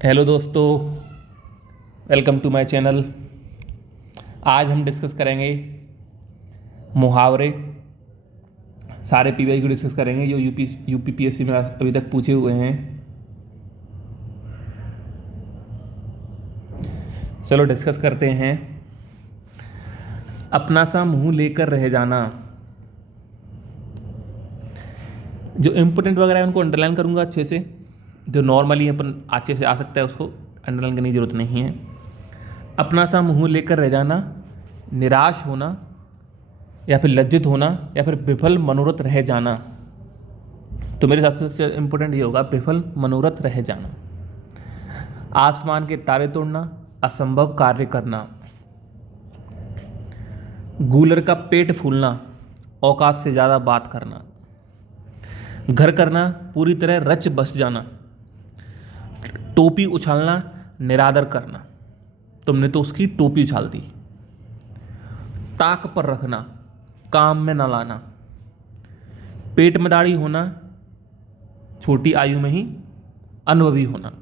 Hello दोस्तों, welcome to my channel. आज हम डिस्कस करेंगे मुहावरे। सारे पीवाई को डिस्कस करेंगे जो यूपीपीएससी में अभी तक पूछे हुए हैं। चलो डिस्कस करते हैं। अपना सा मुंह लेकर रह जाना। जो इम्पोर्टेंट वगैरह है उनको अंडरलाइन करूंगा अच्छे से। जो नॉर्मली अपन अच्छे से आ सकता है उसको अंडरलाइन करने की जरूरत नहीं है। अपना सा मुंह लेकर रह जाना, निराश होना या फिर लज्जित होना या फिर विफल मनोरथ रह जाना। तो मेरे हिसाब से इम्पोर्टेंट ये होगा, विफल मनोरथ रह जाना। आसमान के तारे तोड़ना, असंभव कार्य करना। गूलर का पेट फूलना, औकात से ज़्यादा बात करना। घर करना, पूरी तरह रच बस जाना। टोपी उछालना, निरादर करना। तुमने तो उसकी टोपी उछाल दी। ताक पर रखना, काम में न लाना। पेट में दाढ़ी होना, छोटी आयु में ही अनुभवी होना।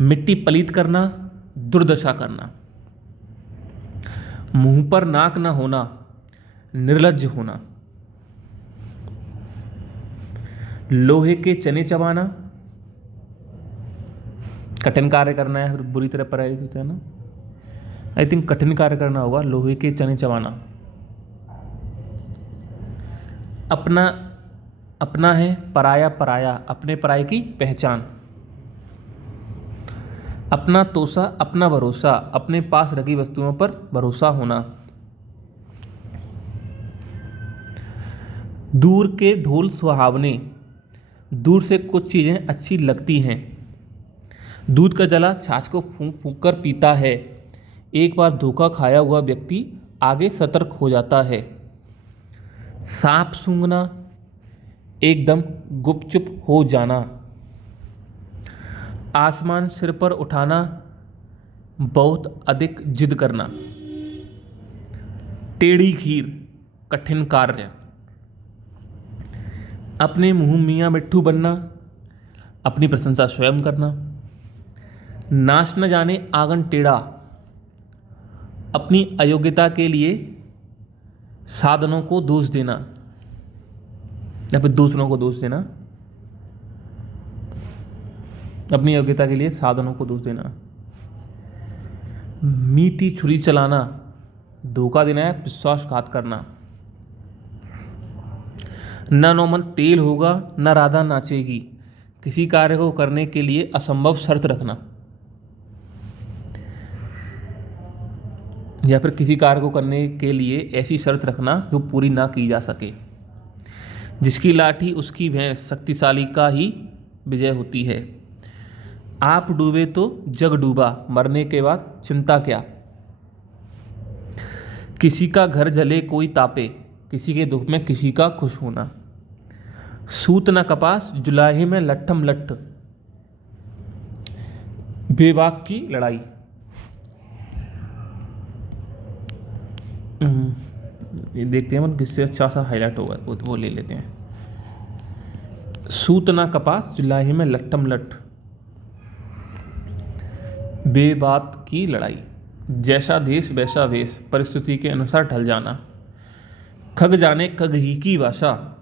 मिट्टी पलीत करना, दुर्दशा करना। मुंह पर नाक न होना, निर्लज्ज होना। लोहे के चने चबाना, कठिन कार्य करना है, फिर बुरी तरह पराजित होता है ना। आई थिंक कठिन कार्य करना होगा, लोहे के चने चबाना। अपना अपना है, पराया पराया, अपने पराये की पहचान। अपना तोसा, अपना भरोसा, अपने पास रखी वस्तुओं पर भरोसा होना। दूर के ढोल सुहावने, दूर से कुछ चीज़ें अच्छी लगती हैं। दूध का जला छाछ को फूंक फूंक कर पीता है। एक बार धोखा खाया हुआ व्यक्ति आगे सतर्क हो जाता है। सांप सूंघना, एकदम गुपचुप हो जाना। आसमान सिर पर उठाना, बहुत अधिक जिद करना। टेढ़ी खीर, कठिन कार्य। अपने मुंह मियाँ मिट्ठू बनना, अपनी प्रशंसा स्वयं करना। नाच न जाने आंगन टेढ़ा, अपनी अयोग्यता के लिए साधनों को दोष देना या फिर दूसरों को दोष देना। अपनी योग्यता के लिए साधनों को दोष देना। मीठी छुरी चलाना, धोखा देना है, विश्वासघात करना। न नौमन तेल होगा, न राधा नाचेगी, किसी कार्य को करने के लिए असंभव शर्त रखना या फिर किसी कार्य को करने के लिए ऐसी शर्त रखना जो पूरी ना की जा सके। जिसकी लाठी उसकी भैंस, शक्तिशाली का ही विजय होती है। आप डूबे तो जग डूबा, मरने के बाद चिंता क्या। किसी का घर जले कोई तापे, किसी के दुख में किसी का खुश होना। सूत न कपास, जुलाहे में लट्ठम लट्ठ, बेबाक की लड़ाई। ये देखते हैं किससे अच्छा सा हाईलाइट होगा, वो ले लेते हैं। सूत न कपास, जुलाहे में लट्ठम लट्ठ, बेबात की लड़ाई। जैसा देश वैसा वेश, परिस्थिति के अनुसार ढल जाना। खग जाने खग ही की भाषा,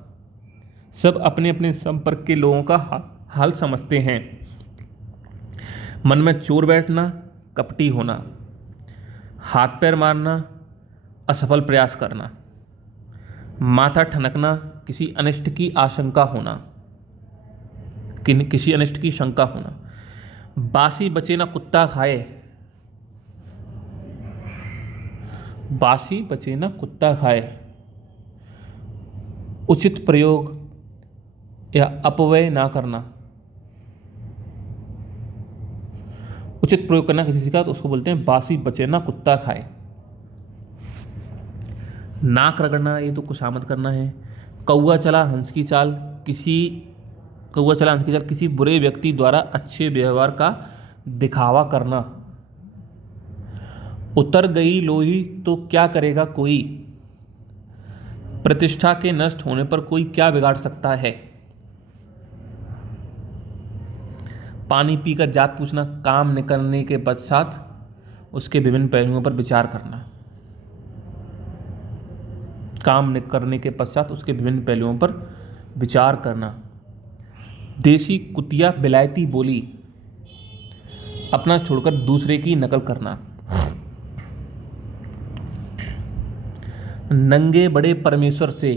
सब अपने अपने संपर्क के लोगों का हाल समझते हैं। मन में चोर बैठना, कपटी होना। हाथ पैर मारना, असफल प्रयास करना। माथा ठनकना, किसी अनिष्ट की आशंका होना, किसी अनिष्ट की शंका होना। बासी बचे ना कुत्ता खाए, बासी बचे ना कुत्ता खाए। उचित प्रयोग या अपव्यय ना करना। उचित प्रयोग करना किसी का तो उसको बोलते हैं बासी बचे ना कुत्ता खाए। नाक रगड़ना, ये तो खुशामद करना है। कौआ चला हंस की चाल, किसी बुरे व्यक्ति द्वारा अच्छे व्यवहार का दिखावा करना। उतर गई लोही तो क्या करेगा कोई, प्रतिष्ठा के नष्ट होने पर कोई क्या बिगाड़ सकता है। पानी पीकर जात पूछना, काम न करने के पश्चात उसके विभिन्न पहलुओं पर विचार करना। काम न करने के पश्चात उसके विभिन्न पहलुओं पर विचार करना। देसी कुतिया विलायती बोली, अपना छोड़कर दूसरे की नकल करना। नंगे बड़े परमेश्वर से,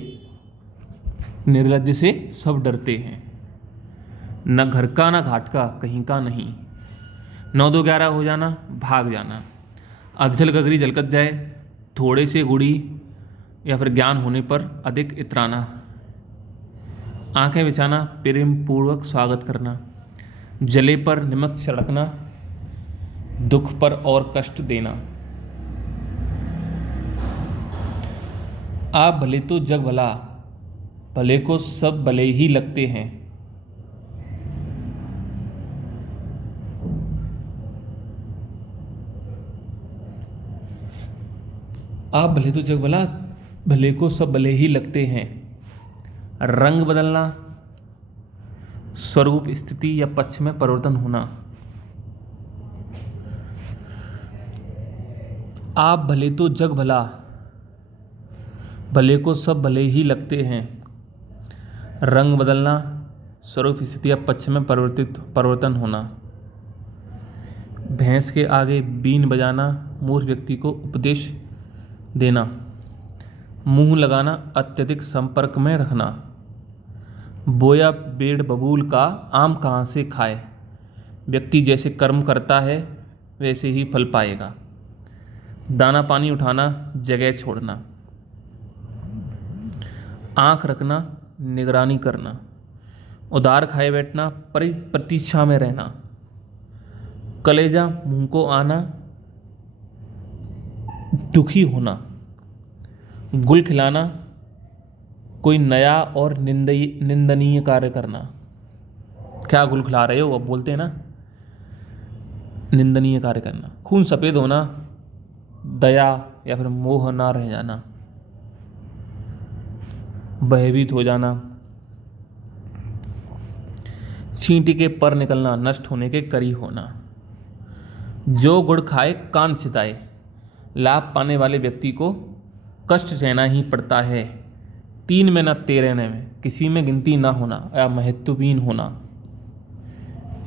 निर्लज्ज से सब डरते हैं। न घर का न घाट का, कहीं का नहीं। 9-2-11 हो जाना, भाग जाना। अधजल गगरी झलकत जाए, थोड़े से गुड़ी या फिर ज्ञान होने पर अधिक इतराना। आंखें बिछाना, प्रेम पूर्वक स्वागत करना। जले पर नमक छिड़कना, दुख पर और कष्ट देना। आप भले तो जग भला, भले को सब भले ही लगते हैं। आप भले तो जग भला, भले को सब भले ही लगते हैं। रंग बदलना, स्वरूप स्थिति या पक्ष में परिवर्तन होना। आप भले तो जग भला, भले को सब भले ही लगते हैं। रंग बदलना, स्वरूप स्थिति या पक्ष में परिवर्तन होना। भैंस के आगे बीन बजाना, मूर्ख व्यक्ति को उपदेश देना। मुंह लगाना, अत्यधिक संपर्क में रखना। बोया पेड़ बबूल का, आम कहाँ से खाए। व्यक्ति जैसे कर्म करता है वैसे ही फल पाएगा। दाना पानी उठाना, जगह छोड़ना। आँख रखना, निगरानी करना। उधार खाए बैठना, प्रतीक्षा में रहना। कलेजा मुंह को आना, दुखी होना। गुल खिलाना, कोई नया और निंदनीय कार्य करना। क्या गुल खिला रहे हो, अब बोलते हैं ना, निंदनीय कार्य करना। खून सफ़ेद होना, दया या फिर मोह ना रह जाना। भयभीत हो जाना। चींटी के पर निकलना, नष्ट होने के करीब होना। जो गुड़ खाए कान छिताए, लाभ पाने वाले व्यक्ति को कष्ट सहना ही पड़ता है। 3 में न 13 में, किसी में गिनती ना होना या महत्वहीन होना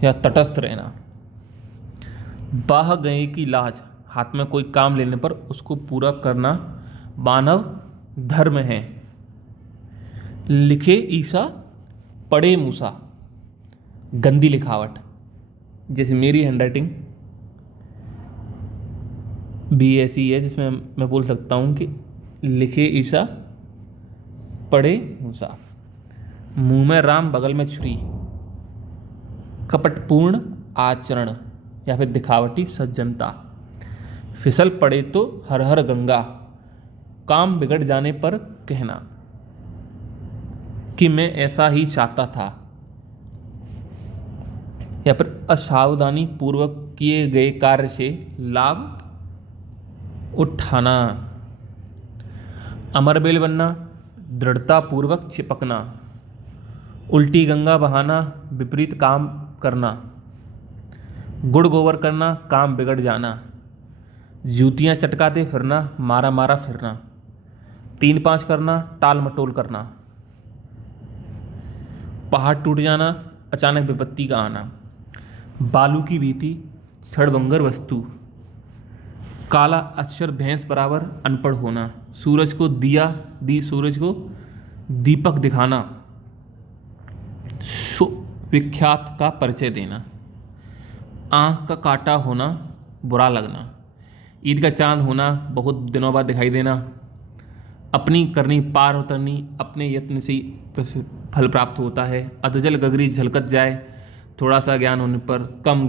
या तटस्थ रहना। बाह गए की लाज, हाथ में कोई काम लेने पर उसको पूरा करना मानव धर्म है। लिखे ईसा, पढ़े मूसा। गंदी लिखावट, जैसे मेरी हैंडराइटिंग भी ऐसी है जिसमें मैं बोल सकता हूँ कि लिखे ईसा, पढ़े मूसा। मुंह में राम, बगल में छुरी। कपटपूर्ण आचरण या फिर दिखावटी सज्जनता। फिसल पड़े तो हर हर गंगा। काम बिगड़ जाने पर कहना कि मैं ऐसा ही चाहता था, या फिर असावधानी पूर्वक किए गए कार्य से लाभ उठाना। अमरबेल बनना, दृढ़ता पूर्वक चिपकना। उल्टी गंगा बहाना, विपरीत काम करना। गुड़ गोबर करना, काम बिगड़ जाना। जूतियाँ चटकाते फिरना, मारा मारा फिरना। 3-5 करना, टाल मटोल करना। पहाड़ टूट जाना, अचानक विपत्ति का आना। बालू की भीति, क्षणभंगुर वस्तु। काला अक्षर भैंस बराबर अनपढ़ होना। सूरज को दिया दी, सूरज को दीपक दिखाना। विख्यात का परिचय देना। आँख का काटा होना, बुरा लगना। ईद का चांद होना, बहुत दिनों बाद दिखाई देना। अपनी करनी पार उतरनी, अपने यत्न से फल प्राप्त होता है। अधजल गगरी झलकत जाए, थोड़ा सा ज्ञान होने पर। कम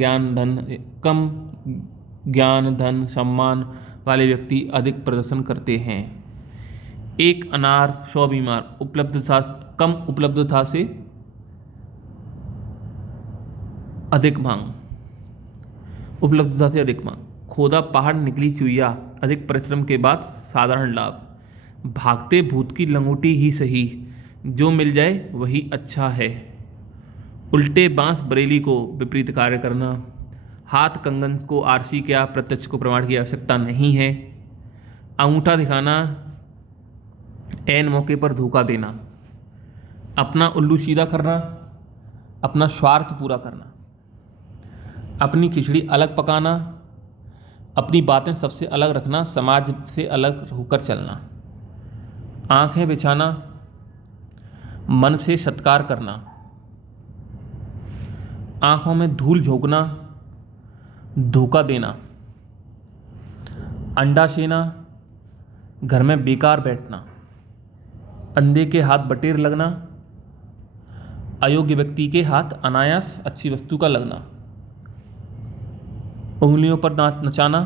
ज्ञान धन सम्मान वाले व्यक्ति अधिक प्रदर्शन करते हैं। एक अनार 100 बीमार, कम उपलब्धता से अधिक मांग। उपलब्धता से अधिक मांग। खोदा पहाड़ निकली चुईया, अधिक परिश्रम के बाद साधारण लाभ। भागते भूत की लंगोटी ही सही, जो मिल जाए वही अच्छा है। उल्टे बांस बरेली को विपरीत कार्य करना, हाथ कंगन को आरसी क्या प्रत्यक्ष को प्रमाण की आवश्यकता नहीं है, अंगूठा दिखाना, ऐन मौके पर धोखा देना, अपना उल्लू सीधा करना, अपना स्वार्थ पूरा करना, अपनी खिचड़ी अलग पकाना, अपनी बातें सबसे अलग रखना, समाज से अलग होकर चलना, आंखें बिछाना, मन से सत्कार करना, आंखों में धूल झोंकना, धोखा देना, अंडा सेना, घर में बेकार बैठना, अंधे के हाथ बटेर लगना, अयोग्य व्यक्ति के हाथ अनायास अच्छी वस्तु का लगना, उंगलियों पर नचाना,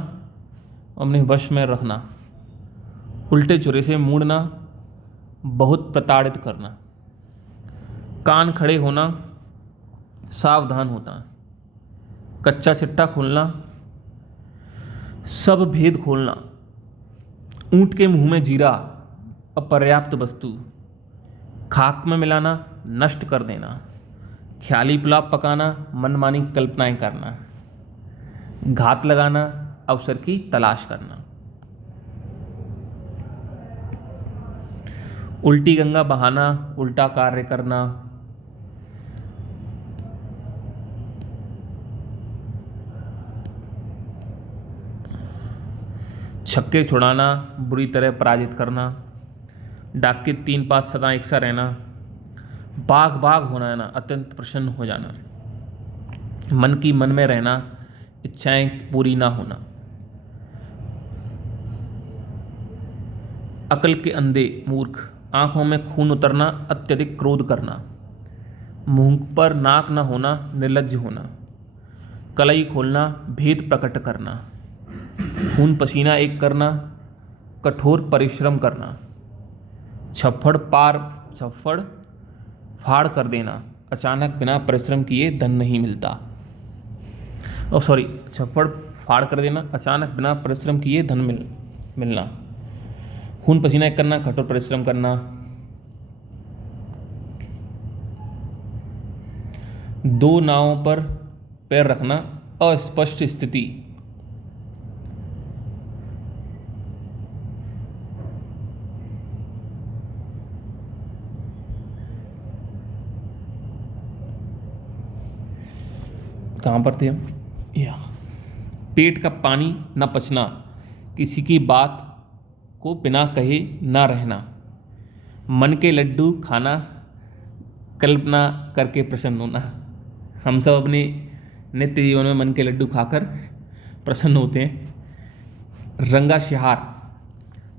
अपने वश में रखना, उल्टे छुरे से मुड़ना, बहुत प्रताड़ित करना, कान खड़े होना, सावधान होना, कच्चा चिट्टा खोलना, सब भेद खोलना, ऊंट के मुंह में जीरा, अपर्याप्त वस्तु, खाक में मिलाना, नष्ट कर देना, ख्याली पुलाव पकाना, मनमानी कल्पनाएं करना, घात लगाना, अवसर की तलाश करना, उल्टी गंगा बहाना, उल्टा कार्य करना, छक्के छुड़ाना, बुरी तरह पराजित करना, डाक के 3 पास सदा एक सा रहना, बाग बाग होना ना, अत्यंत प्रसन्न हो जाना, मन की मन में रहना, इच्छाएं पूरी ना होना, अकल के अंधे मूर्ख, आंखों में खून उतरना, अत्यधिक क्रोध करना, मुंह पर नाक न होना, निर्लज्ज होना, कलई खोलना, भेद प्रकट करना, खून पसीना एक करना, कठोर परिश्रम करना, छप्पड़ फाड़ कर देना, अचानक बिना परिश्रम किए धन नहीं मिलता। छप्पड़ फाड़ कर देना, अचानक बिना परिश्रम किए धन मिलना, खून पसीना एक करना, कठोर परिश्रम करना, दो नावों पर पैर रखना, अस्पष्ट स्थिति, कहाँ पर थे हम? पेट का पानी न पचना, किसी की बात को बिना कहे ना रहना, मन के लड्डू खाना, कल्पना करके प्रसन्न होना। हम सब अपने नित्य जीवन में मन के लड्डू खाकर प्रसन्न होते हैं। रंगा शिहार,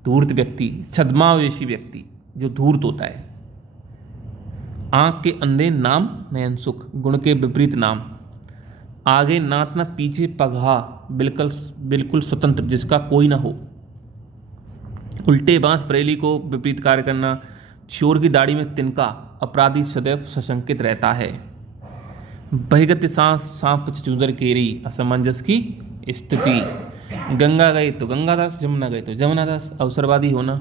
धूर्त व्यक्ति, छद्मावेशी व्यक्ति जो धूर्त होता है। आँख के अंधे नाम नयन सुख, गुण के विपरीत नाम, आगे नातना पीछे पगहा, बिल्कुल स्वतंत्र जिसका कोई ना हो। उल्टे बांस बरेली को विपरीत कार्य करना, चोर की दाढ़ी में तिनका, अपराधी सदैव सशंकित रहता है। बहिगत्य सांप चचूंदर केरी, असमंजस की स्थिति, गंगा गए तो गंगादास, जमुना गए तो जमुनादास, अवसरवादी होना,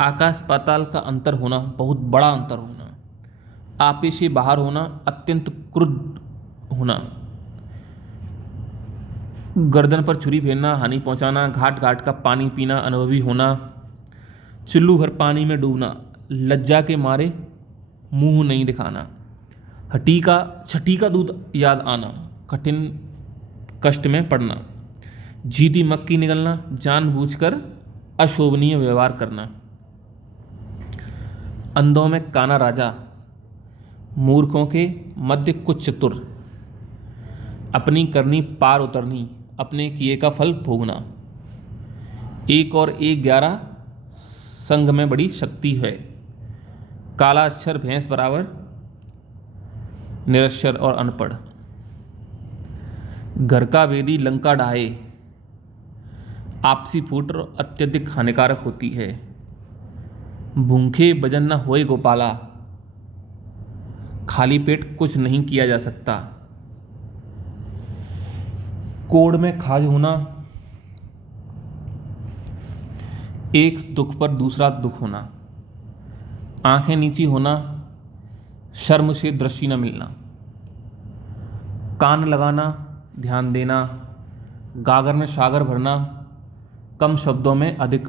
आकाश पाताल का अंतर होना, बहुत बड़ा अंतर होना, आपे से बाहर होना, अत्यंत क्रुद्ध होना, गर्दन पर छुरी फेरना, हानि पहुंचाना, घाट घाट का पानी पीना, अनुभवी होना, चुल्लू भर पानी में डूबना, लज्जा के मारे मुंह नहीं दिखाना, छठी का दूध याद आना, कठिन कष्ट में पड़ना, जीती मक्की निकलना, जानबूझकर अशोभनीय व्यवहार करना, अंधों में काना राजा, मूर्खों के मध्य कुछ चतुर, अपनी करनी पार उतरनी, अपने किए का फल भोगना, 1 और 1 11 संग में बड़ी शक्ति है, काला अक्षर भैंस बराबर, निरक्षर और अनपढ़, घर का वेदी लंका ढाए, आपसी फूट अत्यधिक हानिकारक होती है, भूखे भजन न होए गोपाला, खाली पेट कुछ नहीं किया जा सकता, कोड़ में खाज होना, एक दुख पर दूसरा दुख होना, आंखें नीची होना, शर्म से दृष्टि न मिलना, कान लगाना, ध्यान देना, गागर में सागर भरना, कम शब्दों में अधिक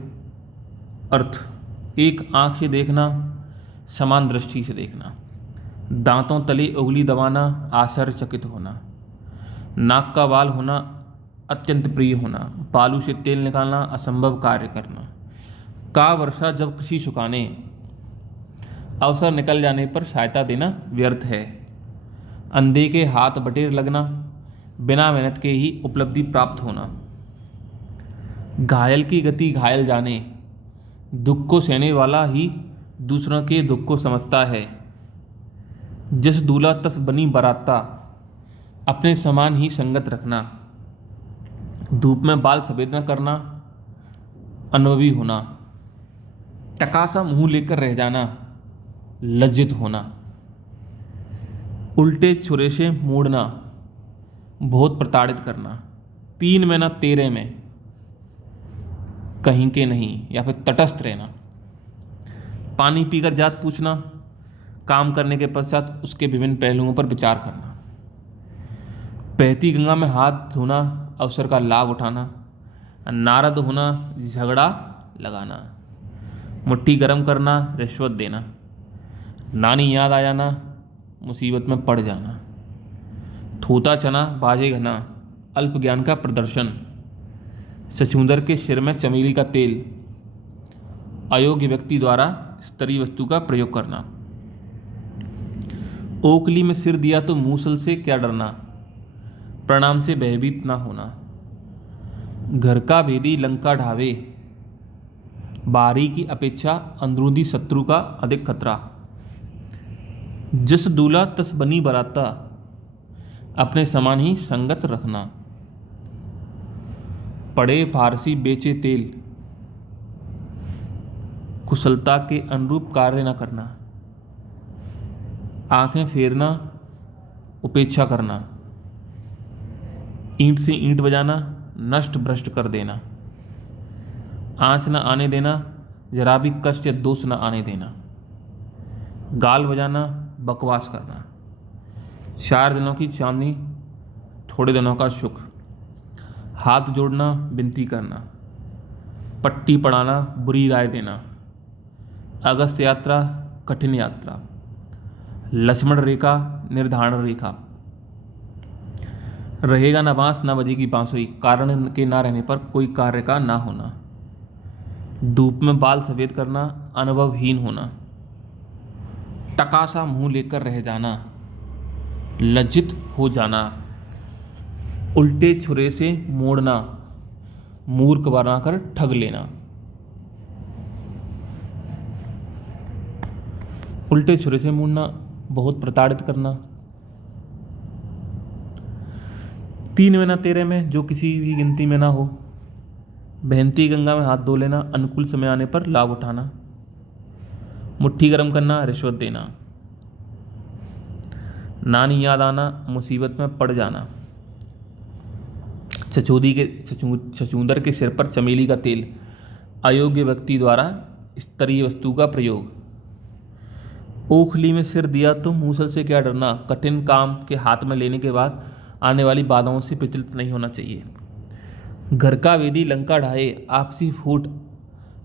अर्थ, एक आँख से देखना, समान दृष्टि से देखना, दांतों तले उंगली दबाना, आश्चर्यचकित होना, नाक का बाल होना, अत्यंत प्रिय होना, बालू से तेल निकालना, असंभव कार्य करना, का वर्षा जब कृषि सुखाने, अवसर निकल जाने पर सहायता देना व्यर्थ है, अंधे के हाथ बटेर लगना, बिना मेहनत के ही उपलब्धि प्राप्त होना, घायल की गति घायल जाने, दुख को सहने वाला ही दूसरों के दुख को समझता है, जिस दूल्हा तस बनी बराता, अपने समान ही संगत रखना, धूप में बाल सफेद न करना, अनुभवी होना, टकासा मुंह लेकर रह जाना, लज्जित होना, उल्टे छुरे से मोड़ना, बहुत प्रताड़ित करना, 3 में न 13 में, कहीं के नहीं या फिर तटस्थ रहना, पानी पीकर जात पूछना, काम करने के पश्चात उसके विभिन्न पहलुओं पर विचार करना, बहती गंगा में हाथ धोना, अवसर का लाभ उठाना, नारद होना, झगड़ा लगाना, मुट्ठी गर्म करना, रिश्वत देना, नानी याद आ जाना, मुसीबत में पड़ जाना, थोता चना बाजे घना, अल्प ज्ञान का प्रदर्शन, छछूंदर के सिर में चमेली का तेल, अयोग्य व्यक्ति द्वारा स्तरीय वस्तु का प्रयोग करना, ओखली में सिर दिया तो मूसल से क्या डरना, प्रणाम से भयभीत ना होना, घर का भेदी लंका ढावे, बाहरी की अपेक्षा अंदरूनी शत्रु का अधिक खतरा, जिस दूल्हा तस बनी बराता, अपने समान ही संगत रखना, पड़े फारसी बेचे तेल, कुशलता के अनुरूप कार्य न करना, आंखें फेरना, उपेक्षा करना, ईंट से ईंट बजाना, नष्ट भ्रष्ट कर देना, आँच न आने देना, जरा भी कष्ट या दोष न आने देना, गाल बजाना, बकवास करना, 4 दिनों की चांदनी, थोड़े दिनों का सुख, हाथ जोड़ना, विनती करना, पट्टी पढ़ाना, बुरी राय देना, अगस्त यात्रा, कठिन यात्रा, लक्ष्मण रेखा, निर्धारण रेखा, रहेगा न बांस न बजेगी बांसुरी, कारण के ना रहने पर कोई कार्य का ना होना, धूप में बाल सफेद करना, अनुभवहीन होना, टकासा मुंह लेकर रह जाना, लज्जित हो जाना, उल्टे छुरे से मोड़ना, मूर्ख बनाकर ठग लेना, उल्टे छुरे से मोड़ना, बहुत प्रताड़ित करना, 3 में न 13 में, जो किसी भी गिनती में ना हो, बहती गंगा में हाथ धो लेना, अनुकूल समय आने पर लाभ उठाना, मुट्ठी गर्म करना, रिश्वत देना, नानी याद आना, मुसीबत में पड़ जाना, छछूंदर के सिर पर चमेली का तेल, अयोग्य व्यक्ति द्वारा स्तरीय वस्तु का प्रयोग, ओखली में सिर दिया तो मूसल से क्या डरना, कठिन काम के हाथ में लेने के बाद आने वाली बाधाओं से विचलित नहीं होना चाहिए, घर का वेदी लंका ढाए, आपसी फूट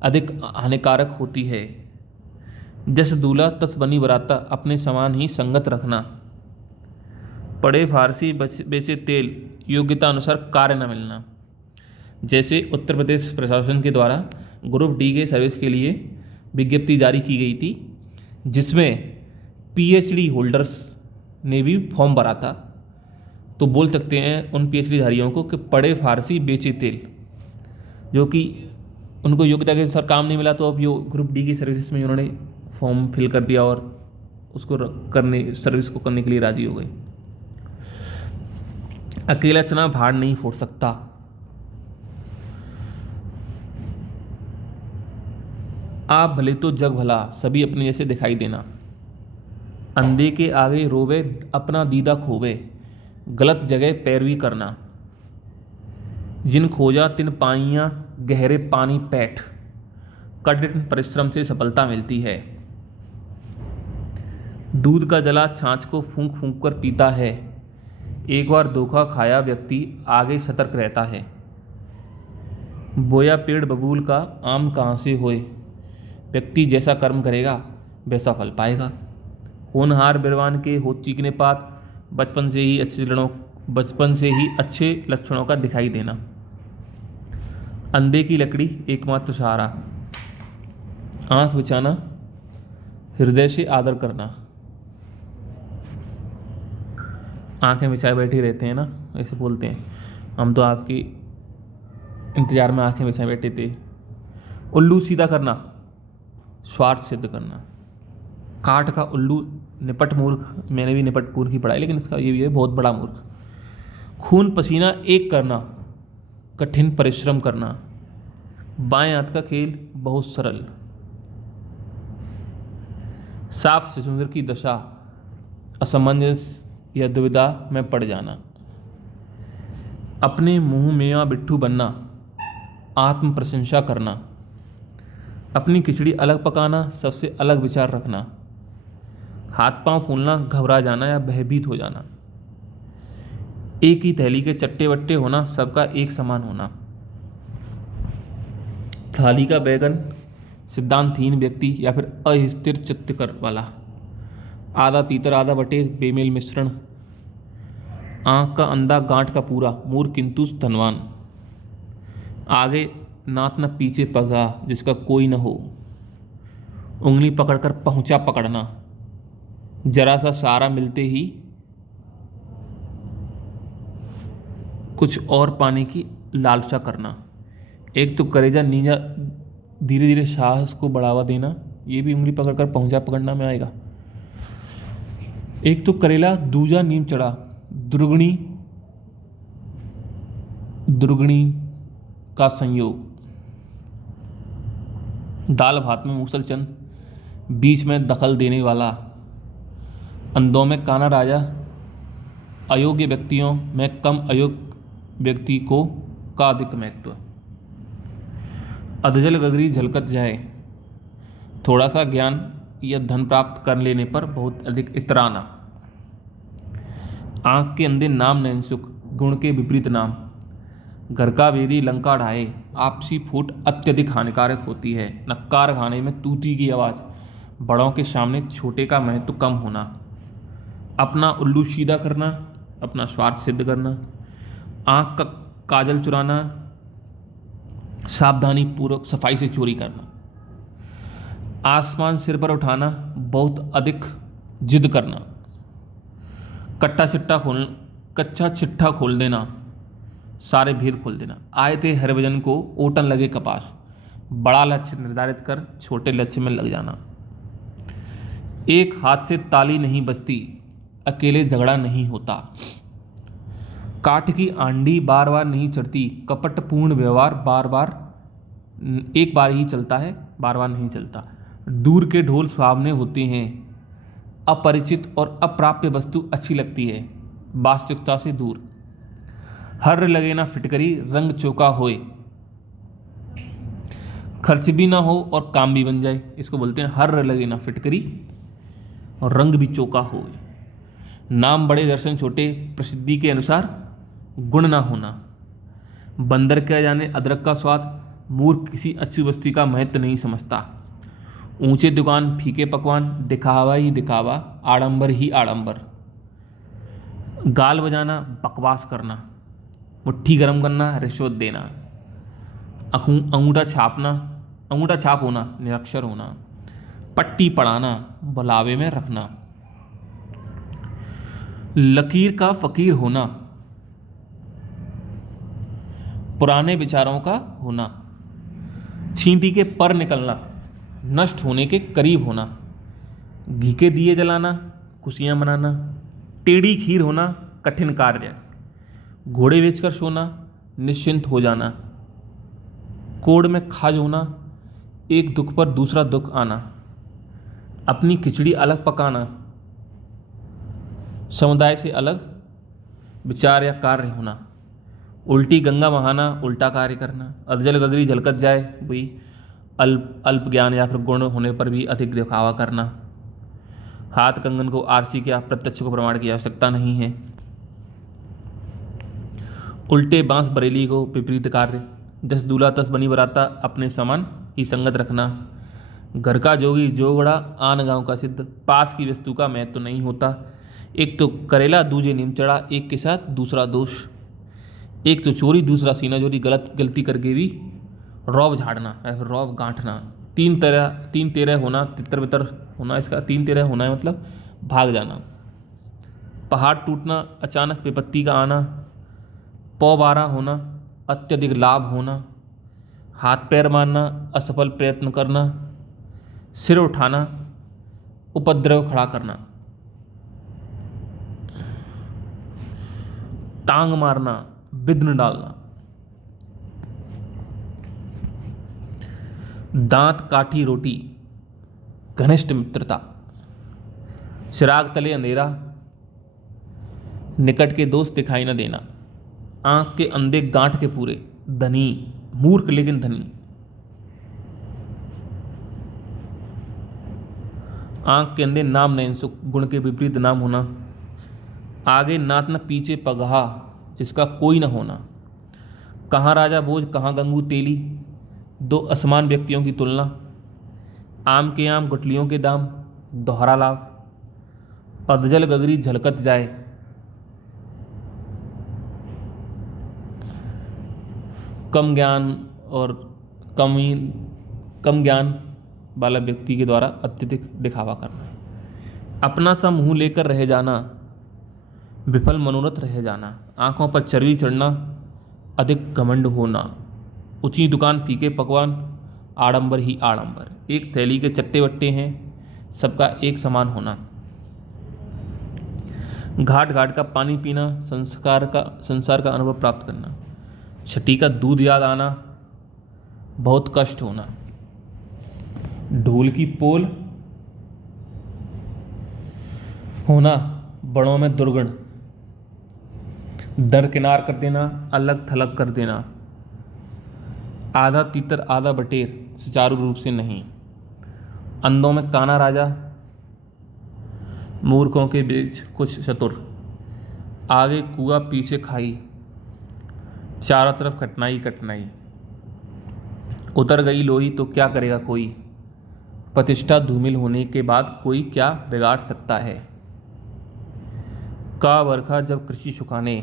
अधिक हानिकारक होती है, जस दूल्हा तस बनी बराता, अपने समान ही संगत रखना, पड़े फारसी बेचे तेल, योग्यता अनुसार कार्य न मिलना। जैसे उत्तर प्रदेश प्रशासन के द्वारा ग्रुप डी के सर्विस के लिए विज्ञप्ति जारी की गई थी, जिसमें पीएचडी होल्डर्स ने भी फॉर्म भरा था, तो बोल सकते हैं उन पीएचडी धारियों को कि पड़े फारसी बेचे तेल, जो कि उनको योग्यता के अनुसार काम नहीं मिला, तो अब यो ग्रुप डी की सर्विस में उन्होंने फॉर्म फिल कर दिया और उसको सर्विस को करने के लिए राजी हो गए। अकेला चना भाड़ नहीं फोड़ सकता, आप भले तो जग भला, सभी अपने जैसे दिखाई देना, अंधे के आगे रोवे, अपना दीदा खोवे, गलत जगह पैरवी करना, जिन खोजा तिन पाइयां, गहरे पानी पैठ, कठिन परिश्रम से सफलता मिलती है, दूध का जला छाछ को फूंक फूंक कर पीता है, एक बार धोखा खाया व्यक्ति आगे सतर्क रहता है। बोया पेड़ बबूल का आम कहाँ से होए। व्यक्ति जैसा कर्म करेगा वैसा फल पाएगा। होनहार बिरवान के हो चीकने पात, बचपन से ही अच्छे लक्षणों का दिखाई देना। अंधे की लकड़ी एकमात्र सहारा। आंख बिछाना, हृदय से आदर करना। आंखें बिछाए बैठे रहते हैं ना, ऐसे बोलते हैं, हम तो आपकी इंतजार में आंखें बिछाए बैठे थे। उल्लू सीधा करना, स्वार्थ सिद्ध करना। काठ का उल्लू निपट मूर्ख। मैंने भी निपट मूर्ख की पढ़ाई, लेकिन इसका ये भी है बहुत बड़ा मूर्ख। खून पसीना एक करना, कठिन परिश्रम करना। बाएं हाथ का खेल बहुत सरल। साफ समुद्र की दशा, असमंजस या दुविधा में पड़ जाना। अपने मुंह मेवा बिट्ठू बनना, आत्म प्रशंसा करना। अपनी खिचड़ी अलग पकाना, सबसे अलग विचार रखना। हाथ पांव फूलना, घबरा जाना या भयभीत हो जाना। एक ही थैली के चट्टे बट्टे होना, सबका एक समान होना। थाली का बैगन, सिद्धांतहीन व्यक्ति या फिर अस्थिर चित्त कर वाला। आधा तीतर आधा बटेर, बेमेल मिश्रण। आंख का अंधा गांठ का पूरा, मूर्ख किंतु धनवान। आगे नाथ न पीछे पगा, जिसका कोई न हो। उंगली पकड़कर पहुंचा पकड़ना। जरा सा सहारा मिलते ही कुछ और पाने की लालसा करना। एक तो करेजा नीजा, धीरे धीरे साहस को बढ़ावा देना, ये भी उंगली पकड़कर पहुंचा पकड़ना में आएगा। एक तो करेला दूजा नीम चढ़ा, दुर्गुणी का संयोग। दाल भात में मूसल चंद, बीच में दखल देने वाला। अंधों में काना राजा, अयोग्य व्यक्तियों में कम अयोग्य व्यक्ति को का अधिक महत्व। अधजल गगरी झलकत जाए, थोड़ा सा ज्ञान या धन प्राप्त कर लेने पर बहुत अधिक इतराना। आंख के अंधे नाम नैन सुख, गुण के विपरीत नाम। घर का वेदी लंका ढाए, आपसी फूट अत्यधिक हानिकारक होती है। नक्कार खाने में तूती की आवाज़, बड़ों के सामने छोटे का महत्व कम होना। अपना उल्लू सीधा करना, अपना स्वार्थ सिद्ध करना। आंख का काजल चुराना, सावधानी पूर्वक सफाई से चोरी करना। आसमान सिर पर उठाना, बहुत अधिक जिद करना। कच्चा चिट्ठा खोल देना, सारे भेद खोल देना। आए थे हरभजन को ओटन लगे कपास, बड़ा लक्ष्य निर्धारित कर छोटे लक्ष्य में लग जाना। एक हाथ से ताली नहीं बजती, अकेले झगड़ा नहीं होता। काठ की आंडी बार बार नहीं चढ़ती, कपटपूर्ण व्यवहार एक बार ही चलता है, बार बार नहीं चलता। दूर के ढोल सुहावने होते हैं, अपरिचित और अप्राप्य वस्तु अच्छी लगती है, वास्तविकता से दूर। हर्र लगे ना फिटकरी, रंग चौका होए। खर्च भी ना हो और काम भी बन जाए, इसको बोलते हैं हर्र लगे ना फिटकरी और रंग भी चौका होए। नाम बड़े दर्शन छोटे, प्रसिद्धि के अनुसार गुण ना होना। बंदर क्या जाने अदरक का स्वाद, मूर्ख किसी अच्छी वस्तु का महत्व नहीं समझता। ऊंचे दुकान फीके पकवान, दिखावा ही दिखावा, आडंबर ही आडंबर। गाल बजाना, बकवास करना। मुट्ठी गरम करना, रिश्वत देना। अंगूठा छाप होना, निरक्षर होना। पट्टी पढ़ाना, बुलावे में रखना। लकीर का फकीर होना, पुराने विचारों का होना। छींटी के पर निकलना, नष्ट होने के करीब होना। घी के दिए जलाना, खुशियां मनाना। टेढ़ी खीर होना, कठिन कार्य। घोड़े बेचकर सोना, निश्चिंत हो जाना। कोड़ में खाज होना, एक दुख पर दूसरा दुख आना। अपनी खिचड़ी अलग पकाना, समुदाय से अलग विचार या कार्य होना। उल्टी गंगा बहाना, उल्टा कार्य करना। अधजल गगरी झलकत जाए, वही अल्प ज्ञान या फिर गुण होने पर भी अधिक दिखावा करना। हाथ कंगन को आरसी क्या प्रत्यक्ष को प्रमाण की आवश्यकता नहीं है। उल्टे बांस बरेली को विपरीत कार्य, जस दूल्हा तस बनी बराता, अपने समान ही संगत रखना। घर का जोगी जोगड़ा, आन गांव का सिद्ध, पास की वस्तु का महत्व तो नहीं होता। एक तो करेला दूजे नीम चढ़ा, एक के साथ दूसरा दोष। एक तो चोरी दूसरा सीना चोरी, गलती करके भी रौब झाड़ना रौब गांठना। तीन तेरह होना, तितर बितर होना, इसका तीन तेरह होना है मतलब भाग जाना। पहाड़ टूटना, अचानक विपत्ति का आना। पौ बारह होना, अत्यधिक लाभ होना। हाथ पैर मारना, असफल प्रयत्न करना। सिर उठाना, उपद्रव खड़ा करना। टांग मारना, विघ्न डालना। दांत काठी रोटी, घनिष्ठ मित्रता। चिराग तले अंधेरा, निकट के दोस्त दिखाई न देना। आंख के अंधे गांठ के पूरे, धनी, मूर्ख लेकिन धनी। आंख के अंधे नाम नयन सुख, गुण के विपरीत नाम होना। आगे नात न पीछे पगहा, जिसका कोई न होना। कहाँ राजा भोज कहाँ गंगू तेली, दो असमान व्यक्तियों की तुलना। आम के आम गुठलियों के दाम, दोहरा लाभ। अधजल गगरी झलकत जाए, कम ज्ञान और कम ज्ञान वाला व्यक्ति के द्वारा अत्यधिक दिखावा करना। अपना सा मुंह लेकर रह जाना, विफल मनोरथ रह जाना। आंखों पर चर्बी चढ़ना, अधिक घमंड होना। ऊंची दुकान फीके पकवान, आडंबर ही आडंबर। एक थैली के चट्टे बट्टे हैं, सबका एक समान होना। घाट घाट का पानी पीना, संसार का अनुभव प्राप्त करना। छठी का दूध याद आना, बहुत कष्ट होना। ढोल की पोल होना, बड़ों में दुर्गुण। दरकिनार कर देना, अलग थलग कर देना। आधा तीतर आधा बटेर, सुचारू रूप से नहीं। अंधों में काना राजा, मूर्खों के बीच कुछ चतुर। आगे कुआ पीछे खाई, चारों तरफ कठिनाई कठिनाई। उतर गई लोई तो क्या करेगा कोई, प्रतिष्ठा धूमिल होने के बाद कोई क्या बिगाड़ सकता है। का बरखा जब कृषि सुखाने,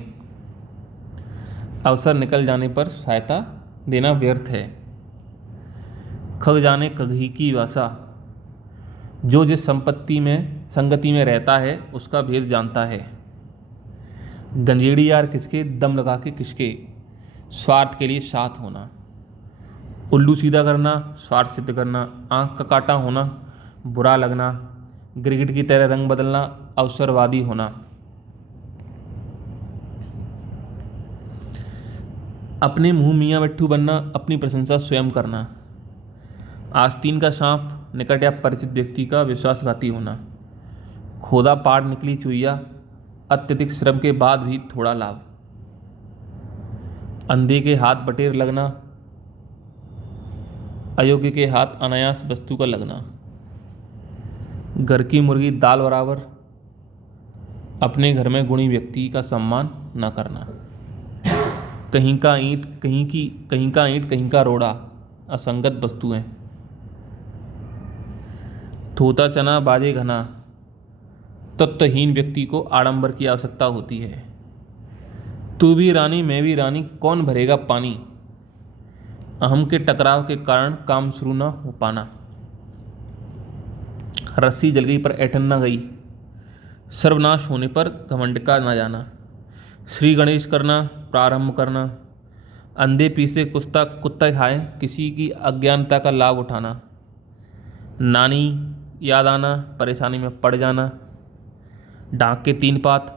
अवसर निकल जाने पर सहायता देना व्यर्थ है। खग जाने कगही की भाषा, जो जिस संगति में रहता है उसका भेद जानता है। गंजेड़ी यार किसके, दम लगा के किसके, स्वार्थ के लिए साथ होना। उल्लू सीधा करना, स्वार्थ सिद्ध करना। आंख का काटा होना, बुरा लगना। गिरगिट की तरह रंग बदलना, अवसरवादी होना। अपने मुंह मियाँ मिट्ठू बनना, अपनी प्रशंसा स्वयं करना। आस्तीन का सांप, निकट या परिचित व्यक्ति का विश्वासघाती होना। खोदा पाड़ निकली चुईया, अत्यधिक श्रम के बाद भी थोड़ा लाभ। अंधे के हाथ बटेर लगना, अयोग्य के हाथ अनायास वस्तु का लगना। घर की मुर्गी दाल बराबर, अपने घर में गुणी व्यक्ति का सम्मान न करना। कहीं का ईंट कहीं का रोड़ा, असंगत वस्तुएं। थोता चना बाजे घना, तत्वहीन व्यक्ति को आडंबर की आवश्यकता होती है। तू भी रानी मैं भी रानी, कौन भरेगा पानी। अहम के टकराव के कारण काम शुरू न हो पाना। रस्सी जल गई पर ऐठन न गई, सर्वनाश होने पर घमंड का न जाना। श्री गणेश करना, प्रारंभ करना। अंधे पीसे कुत्ता खाए, किसी की अज्ञानता का लाभ उठाना। नानी याद आना, परेशानी में पड़ जाना। डाक के तीन पात,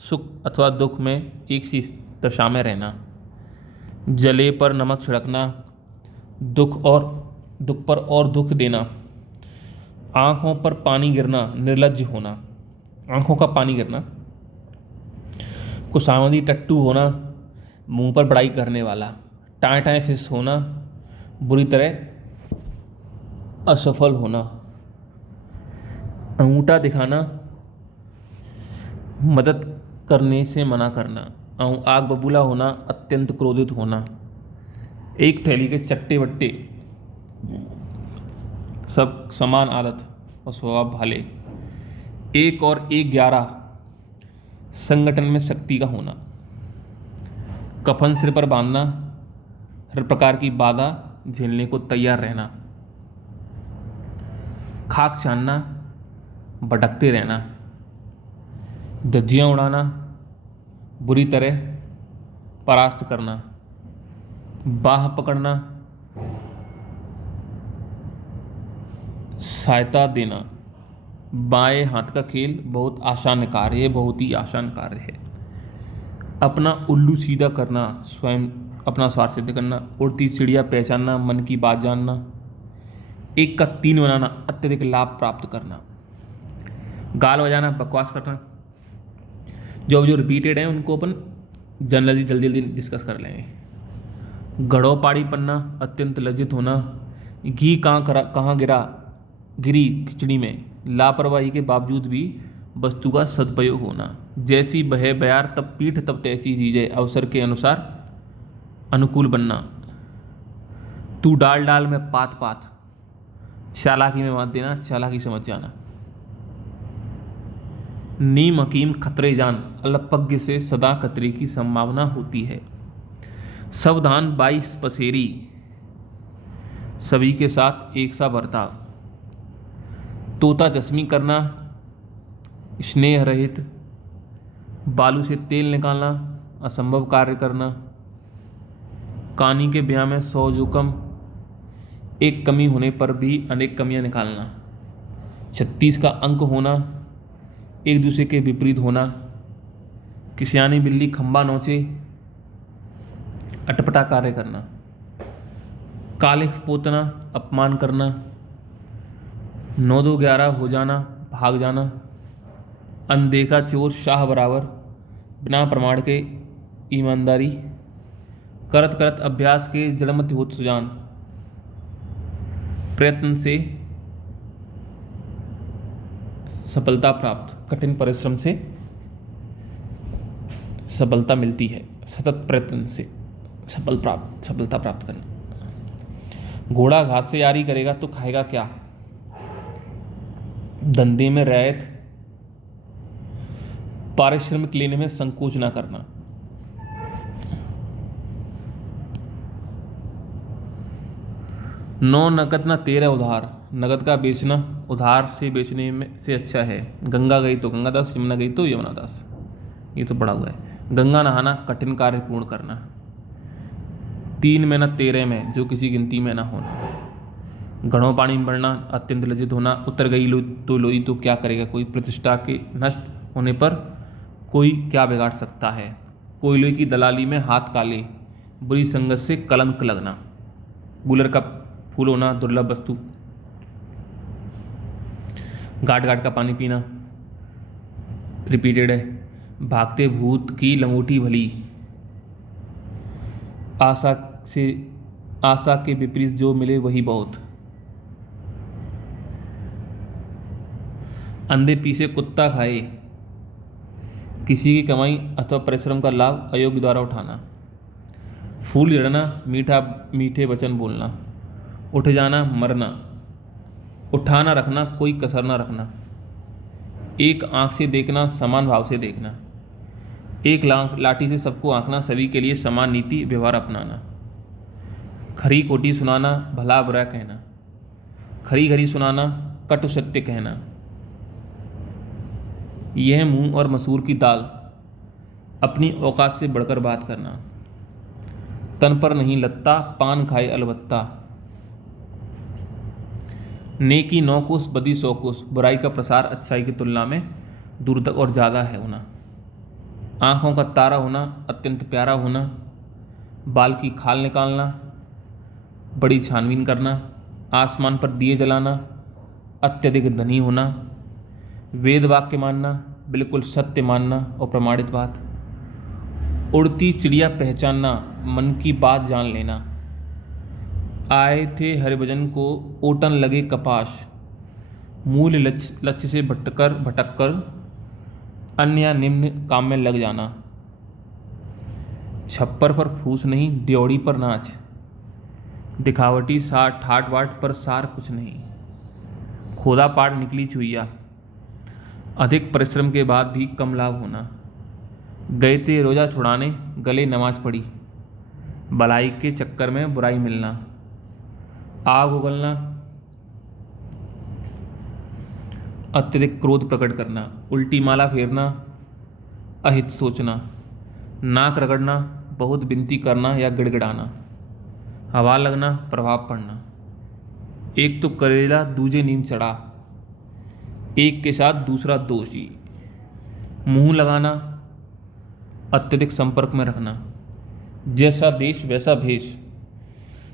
सुख अथवा दुख में एक सी दशा में रहना। जले पर नमक छिड़कना, दुख पर और दुख देना। आंखों पर पानी गिरना, निर्लज्ज होना। आंखों का पानी गिरना। कुसामदी टट्टू होना, मुंह पर बड़ाई करने वाला। टाए टाए फिस होना, बुरी तरह असफल होना। अंगूठा दिखाना, मदद करने से मना करना। और आग बबूला होना, अत्यंत क्रोधित होना, एक थैली के चट्टे बट्टे, सब समान आदत और स्वभाव भाले, एक और एक 11, संगठन में शक्ति का होना, कफन सिर पर बांधना, हर प्रकार की बाधा झेलने को तैयार रहना, खाक छानना, भटकते रहना, धज्जियाँ उड़ाना, बुरी तरह परास्त करना, बाह पकड़ना, सहायता देना। बाएं हाथ का खेल बहुत आसान कार्य है, बहुत ही आसान कार्य है। अपना उल्लू सीधा करना, स्वयं अपना स्वार्थ सिद्ध करना, उड़ती चिड़िया पहचानना, मन की बात जानना, एक का 3 बनाना, अत्यधिक लाभ प्राप्त करना, गाल बजाना, बकवास करना। जो रिपीटेड हैं उनको अपन जल्दी जल्दी डिस्कस कर लेंगे। गड़ो पाड़ी पन्ना, अत्यंत लज्जित होना, घी कहाँ गिरी खिचड़ी में, लापरवाही के बावजूद भी वस्तु का सदुपयोग होना। जैसी बहे बयार तब पीठ तब तैसी चीजें, अवसर के अनुसार अनुकूल बनना। तू डाल डाल में पात पात, चालाकी में मत देना, चालाकी समझ जाना। नीम हकीम खतरे जान, अल्पज्ञ से सदा खतरे की संभावना होती है। सावधान 22 पसेरी, सभी के साथ एक सा बर्ताव। तोता चश्मी करना, स्नेह रहित, बालू से तेल निकालना, असंभव कार्य करना। कानी के ब्याह में 100 जोखम, एक कमी होने पर भी अनेक कमियां निकालना। 36 का अंक होना, एक दूसरे के विपरीत होना। किसियानी बिल्ली खंबा नोचे, अटपटा कार्य करना। कालिख पोतना, अपमान करना। 9-2-11 हो जाना, भाग जाना। अनदेखा चोर शाह बराबर, बिना प्रमाण के ईमानदारी। करत करत अभ्यास के जड़मत होत सुजान, प्रयत्न से सफलता प्राप्त, कठिन परिश्रम से सफलता मिलती है, सतत प्रयत्न से सफलता प्राप्त करना। घोड़ा घास से यारी करेगा तो खाएगा क्या? धंधे में रियायत, पारिश्रमिक लेने में संकोच ना करना। नौ नकद ना 13 उधार, नगद का बेचना उधार से बेचने में से अच्छा है। गंगा गई तो गंगा दास, यमुना गई तो यमुना दास, ये तो पड़ा हुआ है। गंगा नहाना, कठिन कार्य पूर्ण करना। 3 में न 13 में, जो किसी गिनती में ना होना। घड़ों पानी में बढ़ना, अत्यंत लज्जित होना। उतर गई लोई तो क्या करेगा कोई, प्रतिष्ठा के नष्ट होने पर कोई क्या बिगाड़ सकता है। कोई लोई की दलाली में हाथ काले, बुरी संगत से कलंक लगना। गुलर का फूल होना, दुर्लभ वस्तु। घाट घाट का पानी पीना, रिपीटेड है। भागते भूत की लंगोटी भली, आशा के विपरीत जो मिले वही बहुत। अंधे पीछे कुत्ता खाए, किसी की कमाई अथवा परिश्रम का लाभ अयोग्य द्वारा उठाना। फूल जड़ना, मीठे वचन बोलना। उठ जाना, मरना। उठाना रखना, कोई कसर ना रखना। एक आंख से देखना, समान भाव से देखना। एक लाठी से सबको आंकना, सभी के लिए समान नीति व्यवहार अपनाना। खरी खोटी सुनाना, भला बुरा कहना। खरी खरी सुनाना, कटु सत्य कहना। यह मूंग और मसूर की दाल, अपनी औकात से बढ़कर बात करना। तन पर नहीं लत्ता, पान खाए अलबत्ता। नेकी 9 कोस, बदी 100 कोस, बुराई का प्रसार अच्छाई की तुलना में दूर तक और ज़्यादा है होना। आँखों का तारा होना, अत्यंत प्यारा होना। बाल की खाल निकालना, बड़ी छानबीन करना। आसमान पर दिए जलाना, अत्यधिक धनी होना। वेद वाक्य मानना, बिल्कुल सत्य मानना और प्रमाणित बात। उड़ती चिड़िया पहचानना, मन की बात जान लेना। आए थे हरिभजन को ओटन लगे कपाश, मूल लक्ष्य से भटक कर अन्य निम्न काम में लग जाना। छप्पर पर फूस नहीं, ड्योढ़ी पर नाच, दिखावटी सार ठाट बाट पर सार कुछ नहीं, खोदा पाट निकली चुईया, अधिक परिश्रम के बाद भी कम लाभ होना, गए थे रोजा छुड़ाने, गले नमाज पढ़ी, भलाई के चक्कर में बुराई मिलना, आग उगलना, अत्यधिक क्रोध प्रकट करना, उल्टी माला फेरना, अहित सोचना, नाक रगड़ना, बहुत विनती करना या गिड़गिड़ाना, हवा लगना, प्रभाव पड़ना, एक तो करेला दूजे नीम चढ़ा, एक के साथ दूसरा दोषी, मुंह लगाना, अत्यधिक संपर्क में रखना, जैसा देश वैसा भेष,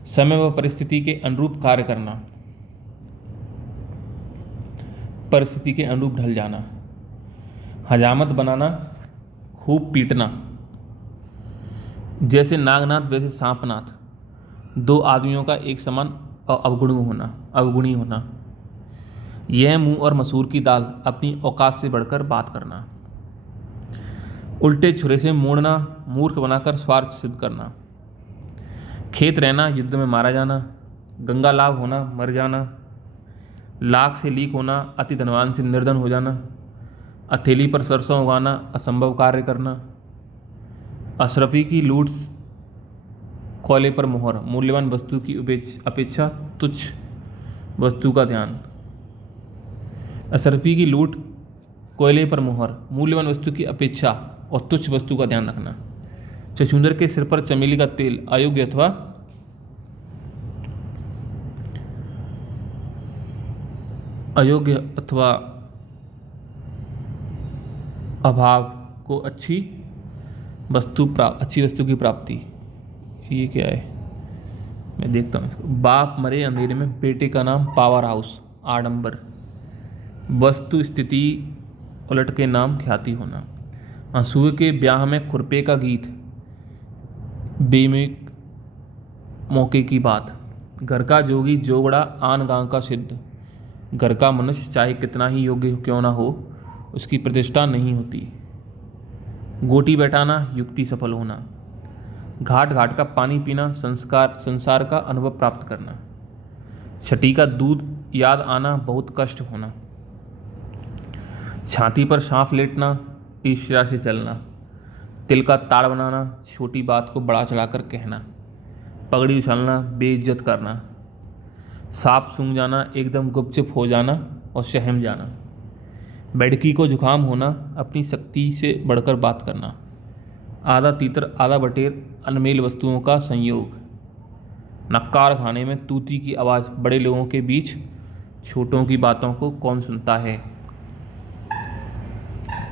समय व परिस्थिति के अनुरूप कार्य करना, परिस्थिति के अनुरूप ढल जाना, हजामत बनाना, खूब पीटना, जैसे नागनाथ वैसे सांपनाथ, दो आदमियों का एक समान अवगुणी होना, यह मुंह और मसूर की दाल, अपनी औकात से बढ़कर बात करना, उल्टे छुरे से मोड़ना, मूर्ख बनाकर स्वार्थ सिद्ध करना, खेत रहना, युद्ध में मारा जाना, गंगा लाभ होना, मर जाना, लाख से लीक होना, अति धनवान से निर्धन हो जाना, हथेली पर सरसों उगाना, असंभव कार्य करना, अशरफी की लूट, कोयले पर मोहर, मूल्यवान वस्तु की अपेक्षा तुच्छ वस्तु का ध्यान, अशरफी की लूट, कोयले पर मोहर, मूल्यवान वस्तु की अपेक्षा और तुच्छ वस्तु का ध्यान रखना, छछूंदर के सिर पर चमेली का तेल, अयोग्य अथवा अभाव को अच्छी वस्तु की प्राप्ति। ये क्या है, मैं देखता हूँ। बाप मरे अंधेरे में, बेटे का नाम पावर हाउस, आडंबर, वस्तु स्थिति उलट के नाम ख्याति होना, असूए के ब्याह में खुरपे का गीत, बेमिक मौके की बात, घर का जोगी जोगड़ा, आन गांव का सिद्ध, घर का मनुष्य चाहे कितना ही योग्य क्यों ना हो, उसकी प्रतिष्ठा नहीं होती, गोटी बैठाना, युक्ति सफल होना, घाट घाट का पानी पीना, संसार का अनुभव प्राप्त करना, छठी का दूध याद आना, बहुत कष्ट होना, छाती पर सांप लेटना, ईर्ष्या से चलना, तिल का ताड़ बनाना, छोटी बात को बड़ा चढ़ाकर कहना, पगड़ी उछालना, बेइज्जत करना, सांप सूंघ जाना, एकदम गुपचुप हो जाना और सहम जाना, बैठकी को जुकाम होना, अपनी शक्ति से बढ़कर बात करना, आधा तीतर आधा बटेर, अनमेल वस्तुओं का संयोग, नक्कार खाने में तूती की आवाज़, बड़े लोगों के बीच छोटों की बातों को कौन सुनता है,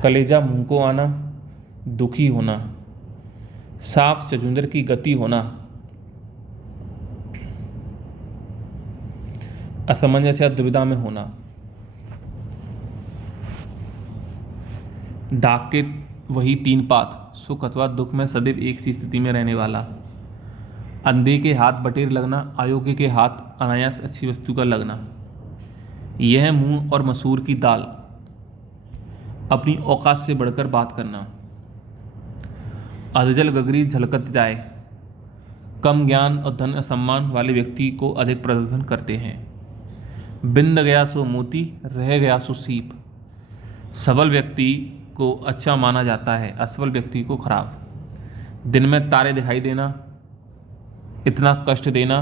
कलेजा मुंह को आना, दुखी होना, साफ छछूंदर की गति होना, असमंजस या दुविधा में होना, डाक के वही तीन पात, सुख अथवा दुख में सदैव एक सी स्थिति में रहने वाला, अंधे के हाथ बटेर लगना, अयोग्य के हाथ अनायास अच्छी वस्तु का लगना, यह मुंह और मसूर की दाल, अपनी औकात से बढ़कर बात करना, अधजल गगरी झलकत जाए, कम ज्ञान और धन असम्मान वाले व्यक्ति को अधिक प्रदर्शन करते हैं, बिंद गया सो मोती, रह गया सो सीप, सबल व्यक्ति को अच्छा माना जाता है, असफल व्यक्ति को खराब, दिन में तारे दिखाई देना, इतना कष्ट देना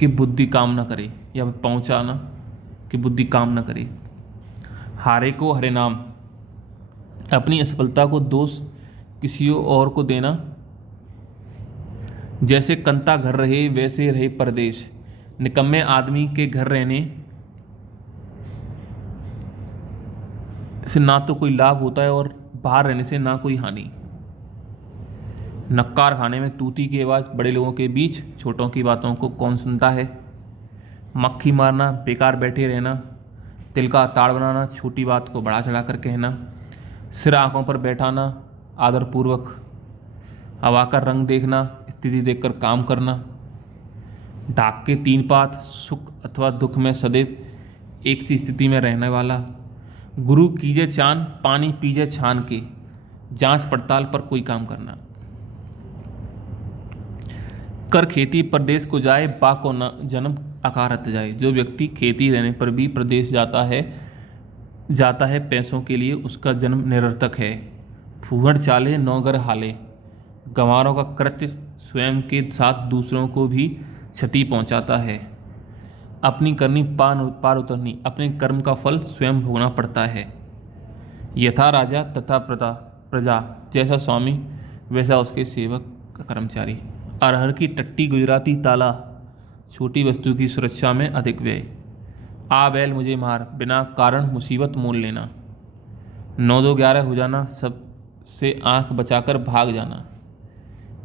कि बुद्धि काम न करे, या पहुंचाना कि बुद्धि काम न करे, हारे को हरे नाम, अपनी असफलता को दोष किसी और को देना, जैसे कंता घर रहे वैसे रहे परदेश, निकम्मे आदमी के घर रहने से ना तो कोई लाभ होता है और बाहर रहने से ना कोई हानि, नक्कार खाने में तूती की आवाज़, बड़े लोगों के बीच छोटों की बातों को कौन सुनता है, मक्खी मारना, बेकार बैठे रहना, तिल का ताड़ बनाना, छोटी बात को बड़ा चढ़ाकर कहना, सिर आंखों पर बैठाना, आदरपूर्वक हवा का रंग देखना, स्थिति देखकर काम करना, डाक के तीन पात, सुख अथवा दुख में सदैव एक सी स्थिति में रहने वाला, गुरु कीजे चान, पानी पीजे छान के, जांच पड़ताल पर कोई काम करना। कर खेती परदेश को जाए, बा को न जन्म आकार हत जाए। जो व्यक्ति खेती रहने पर भी प्रदेश जाता है पैसों के लिए, उसका जन्म निरर्थक है। फूहड़ चाले नौगर हाले। गंवारों का कृत्य स्वयं के साथ दूसरों को भी क्षति पहुंचाता है। अपनी करनी पार उतरनी, अपने कर्म का फल स्वयं भोगना पड़ता है। यथा राजा तथा प्रजा, जैसा स्वामी वैसा उसके सेवक का कर्मचारी। अरहर की टट्टी गुजराती ताला, छोटी वस्तु की सुरक्षा में अधिक व्यय। आ बैल मुझे मार, बिना कारण मुसीबत मोल लेना। 9-2-11 हो जाना, सबसे आंख बचाकर भाग जाना।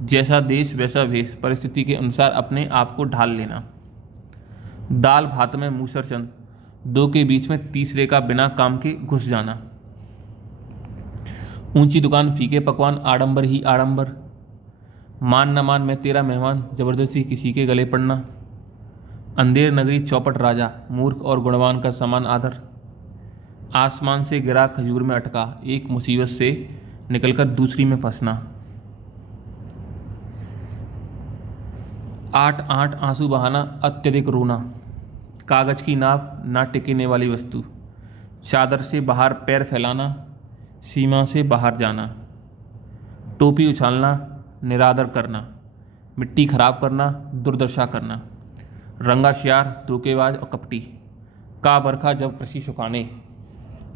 जैसा देश वैसा वेश, परिस्थिति के अनुसार अपने आप को ढाल लेना। दाल भात में मूसर चंद, दो के बीच में तीसरे का बिना काम के घुस जाना। ऊंची दुकान फीके पकवान, आडंबर ही आडंबर। मान न मान मैं तेरा मेहमान, जबरदस्ती किसी के गले पड़ना। अंधेर नगरी चौपट राजा, मूर्ख और गुणवान का समान आदर। आसमान से गिरा खजूर में अटका, एक मुसीबत से निकलकर दूसरी में फंसना। 8-8 आंसू बहाना, अत्यधिक रोना। कागज की नाव, ना टिकने वाली वस्तु। चादर से बाहर पैर फैलाना, सीमा से बाहर जाना। टोपी उछालना, निरादर करना। मिट्टी खराब करना, दुर्दशा करना। रंगा शियार, धोखेबाज और कपटी। का बरखा जब कृषि सुखाने,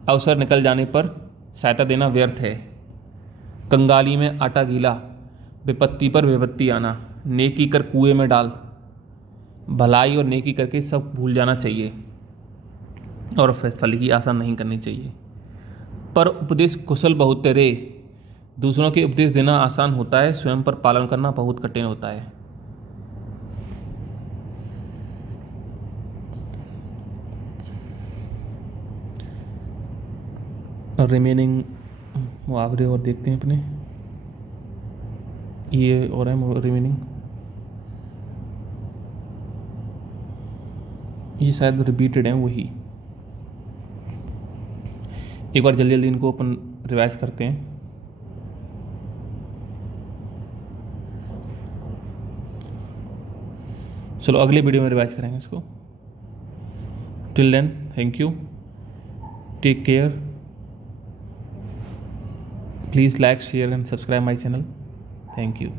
अवसर निकल जाने पर सहायता देना व्यर्थ है। कंगाली में आटा गीला, विपत्ति पर विपत्ति आना। नेकी कर कुएं में डाल, भलाई और नेकी करके सब भूल जाना चाहिए और फल की आशा नहीं करनी चाहिए। पर उपदेश कुशल बहुत तेरे, दूसरों के उपदेश देना आसान होता है, स्वयं पर पालन करना बहुत कठिन होता है। रिमेनिंग मुहावरे और देखते हैं अपने, ये और है रिमेनिंग, ये शायद रिपीटेड हैं वही। एक बार जल्दी जल्दी इनको अपन रिवाइज करते हैं। चलो अगले वीडियो में रिवाइज करेंगे इसको। Till then thank you, take care, please like share and subscribe my channel. Thank you.